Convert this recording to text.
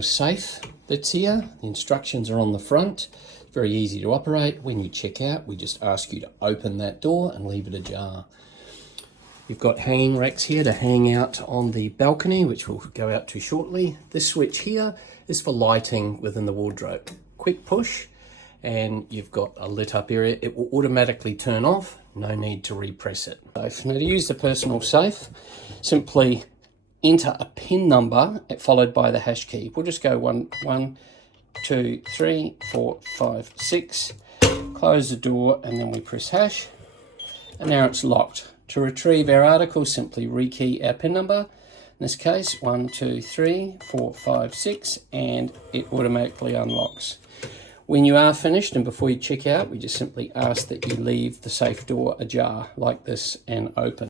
your safe that's here. The instructions are on the front. It's very easy to operate. When you check out, we just ask you to open that door and leave it ajar. You've got hanging racks here to hang out on the balcony, which we'll go out to shortly. This switch here is for lighting within the wardrobe. Quick push, and you've got a lit up area. It will automatically turn off, no need to repress it. Now to use the personal safe, simply enter a PIN number followed by the hash key. We'll just go 1, 2, 3, 4, 5, 6. Close the door and then we press hash. And now it's locked. To retrieve our article, simply rekey our PIN number. In this case, 1, 2, 3, 4, 5, 6, and it automatically unlocks. When you are finished and before you check out, we just simply ask that you leave the safe door ajar like this and open.